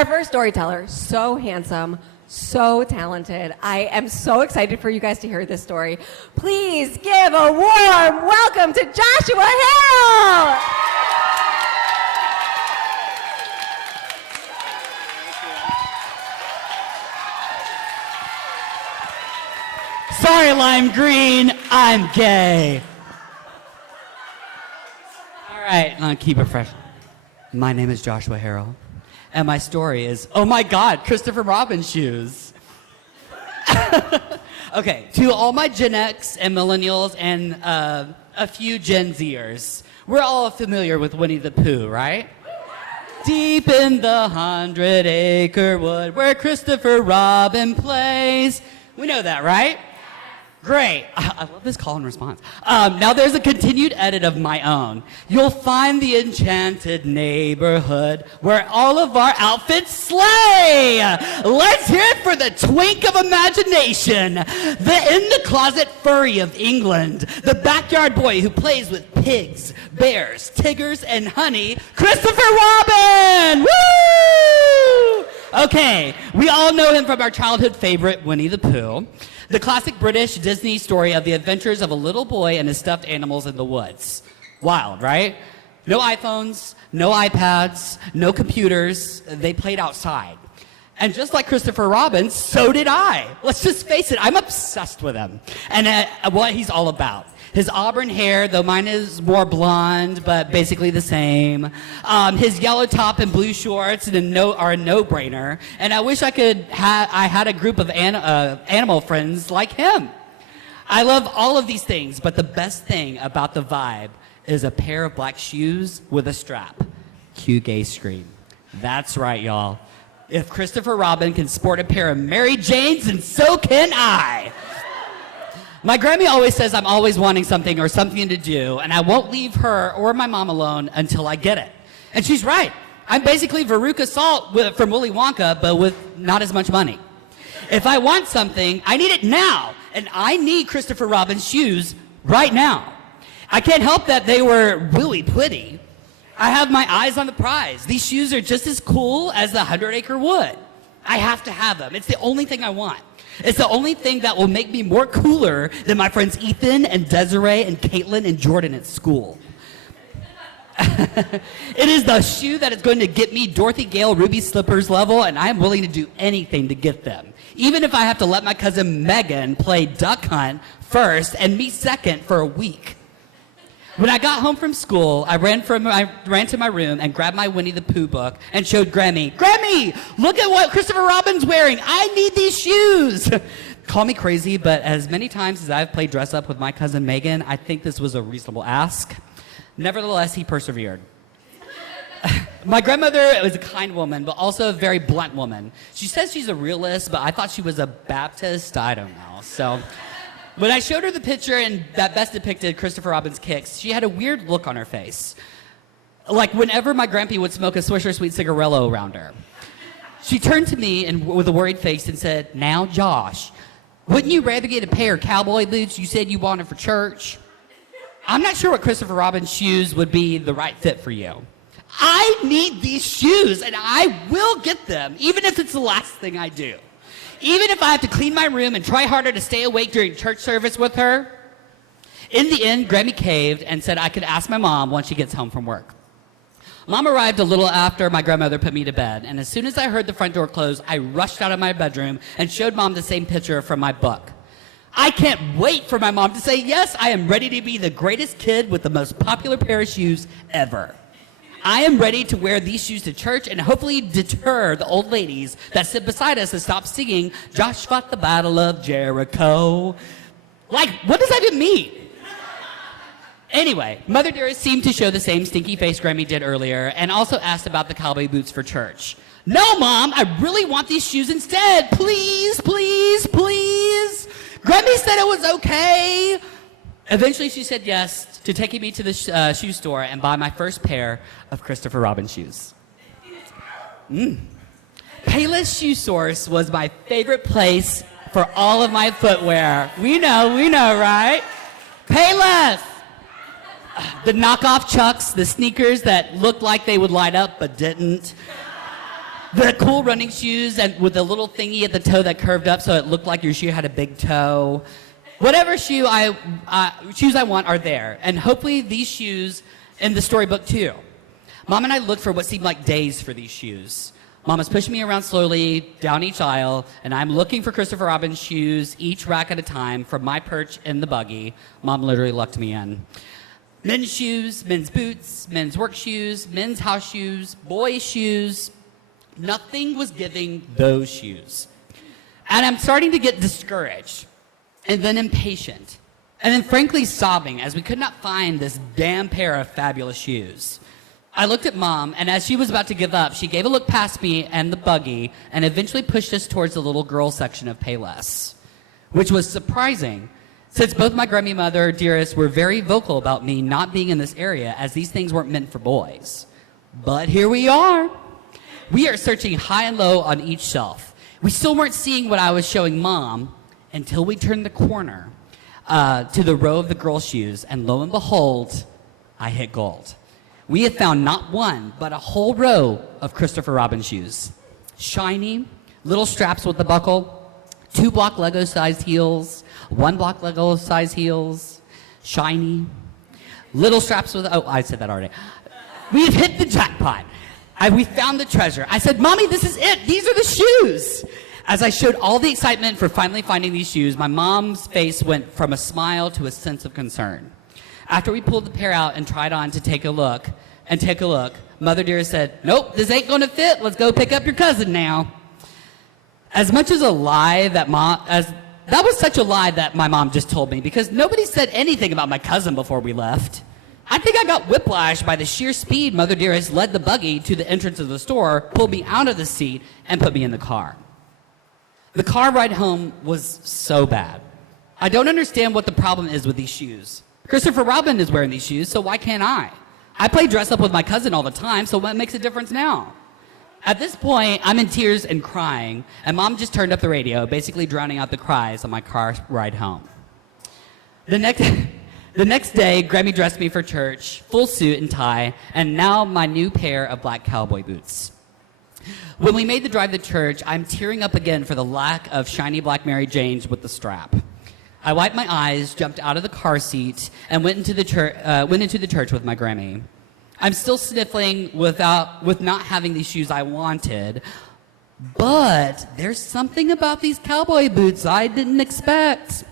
Our first storyteller, so handsome, so talented. I am so excited for you guys to hear this story. Please give a warm welcome to Joshua Harrell! Sorry, Lime Green, I'm gay. All right, I'll keep it fresh. My name is Joshua Harrell, and my story is, oh my God, Christopher Robin shoes. Okay, to all my Gen X and millennials and a few Gen Zers, we're all familiar with Winnie the Pooh, right? Deep in the 100-acre wood where Christopher Robin plays. We know that, right? Great. I love this call and response. Now there's a continued edit of my own. You'll find the enchanted neighborhood where all of our outfits slay. Let's hear it for the twink of imagination, the in-the-closet furry of England, the backyard boy who plays with pigs, bears, tigers, and honey, Christopher Robin! Woo! Okay, we all know him from our childhood favorite, Winnie the Pooh. The classic British Disney story of the adventures of a little boy and his stuffed animals in the woods. Wild, right? No iPhones, no iPads, no computers. They played outside. And just like Christopher Robin, so did I. Let's just face it, I'm obsessed with him and what he's all about. His auburn hair, though mine is more blonde, but basically the same. His yellow top and blue shorts are a no-brainer. And I wish I had a group of animal friends like him. I love all of these things, but the best thing about the vibe is a pair of black shoes with a strap. Cue gay scream. That's right, y'all. If Christopher Robin can sport a pair of Mary Janes, then so can I. My Grammy always says I'm always wanting something or something to do, and I won't leave her or my mom alone until I get it. And she's right. I'm basically Veruca Salt from Willy Wonka, but with not as much money. If I want something, I need it now, and I need Christopher Robin's shoes right now. I can't help that they were really pretty. I have my eyes on the prize. These shoes are just as cool as the 100-acre wood. I have to have them. It's the only thing I want. It's the only thing that will make me more cooler than my friends Ethan and Desiree and Caitlin and Jordan at school. It is the shoe that is going to get me Dorothy Gale Ruby Slippers level, and I am willing to do anything to get them. Even if I have to let my cousin Megan play duck hunt first and me second for a week. When I got home from school, I ran to my room and grabbed my Winnie the Pooh book and showed Grammy, Grammy, look at what Christopher Robin's wearing. I need these shoes. Call me crazy, but as many times as I've played dress up with my cousin Megan, I think this was a reasonable ask. Nevertheless, he persevered. My grandmother was a kind woman, but also a very blunt woman. She says she's a realist, but I thought she was a Baptist. I don't know. So when I showed her the picture and that best depicted Christopher Robin's kicks, she had a weird look on her face. Like whenever my grampy would smoke a Swisher Sweet cigarillo around her. She turned to me and with a worried face and said, now, Josh, wouldn't you rather get a pair of cowboy boots you said you wanted for church? I'm not sure what Christopher Robin's shoes would be the right fit for you. I need these shoes, and I will get them, even if it's the last thing I do. Even if I have to clean my room and try harder to stay awake during church service with her. In the end, Grammy caved and said I could ask my mom once she gets home from work. Mom arrived a little after my grandmother put me to bed, and as soon as I heard the front door close, I rushed out of my bedroom and showed Mom the same picture from my book. I can't wait for my mom to say, yes, I am ready to be the greatest kid with the most popular pair of shoes ever. I am ready to wear these shoes to church and hopefully deter the old ladies that sit beside us and stop singing, Josh fought the Battle of Jericho. Like, what does that even mean? Anyway, Mother Dearest seemed to show the same stinky face Grammy did earlier and also asked about the cowboy boots for church. No, Mom, I really want these shoes instead. Please, please, please. Grammy said it was okay. Eventually, she said yes to taking me to the shoe store and buy my first pair of Christopher Robin shoes. Payless Shoe Source was my favorite place for all of my footwear. We know, right? Payless! The knockoff Chucks, the sneakers that looked like they would light up but didn't. The cool running shoes and with the little thingy at the toe that curved up so it looked like your shoe had a big toe. Whatever shoes I want are there. And hopefully these shoes in the storybook too. Mom and I looked for what seemed like days for these shoes. Mom is pushing me around slowly down each aisle, and I'm looking for Christopher Robin's shoes, each rack at a time, from my perch in the buggy. Mom literally lucked me in. Men's shoes, men's boots, men's work shoes, men's house shoes, boys' shoes. Nothing was giving those shoes. And I'm starting to get discouraged, and then impatient, and then frankly sobbing as we could not find this damn pair of fabulous shoes. I looked at Mom, and as she was about to give up, she gave a look past me and the buggy and eventually pushed us towards the little girl section of Payless, which was surprising, since both my grandmother, Dearest, were very vocal about me not being in this area, as these things weren't meant for boys. But here we are. We are searching high and low on each shelf. We still weren't seeing what I was showing Mom until we turned the corner to the row of the girl shoes, and lo and behold, I hit gold. We had found not one, but a whole row of Christopher Robin shoes. Shiny, little straps with the buckle, 2 block Lego size heels, 1 block Lego size heels, shiny, little straps with, oh, I said that already. We've hit the jackpot. We found the treasure. I said, Mommy, this is it. These are the shoes. As I showed all the excitement for finally finding these shoes, my mom's face went from a smile to a sense of concern. After we pulled the pair out and tried on to take a look, Mother Dearest said, nope, this ain't gonna fit. Let's go pick up your cousin now. As much as a lie that was such a lie that my mom just told me, because nobody said anything about my cousin before we left. I think I got whiplash by the sheer speed Mother Dearest led the buggy to the entrance of the store, pulled me out of the seat, and put me in the car. The car ride home was so bad. I don't understand what the problem is with these shoes. Christopher Robin is wearing these shoes, so why can't I? I play dress up with my cousin all the time, so what makes a difference now? At this point, I'm in tears and crying, and Mom just turned up the radio, basically drowning out the cries on my car ride home. The next day, Grammy dressed me for church, full suit and tie, and now my new pair of black cowboy boots. When we made the drive to church, I'm tearing up again for the lack of shiny black Mary Janes with the strap. I wiped my eyes, jumped out of the car seat, and went into the church with my Grammy. I'm still sniffling with not having these shoes I wanted, but there's something about these cowboy boots I didn't expect.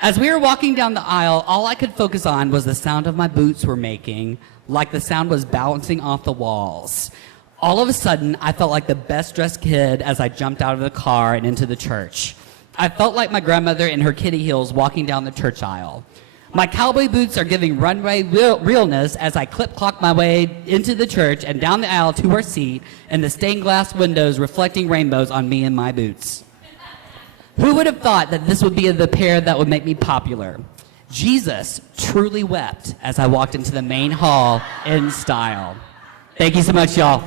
As we were walking down the aisle, all I could focus on was the sound of my boots were making, like the sound was bouncing off the walls. All of a sudden, I felt like the best-dressed kid as I jumped out of the car and into the church. I felt like my grandmother in her kitty heels walking down the church aisle. My cowboy boots are giving runway realness as I clip-clop my way into the church and down the aisle to our seat, and the stained glass windows reflecting rainbows on me and my boots. Who would have thought that this would be the pair that would make me popular? Jesus truly wept as I walked into the main hall in style. Thank you so much, y'all.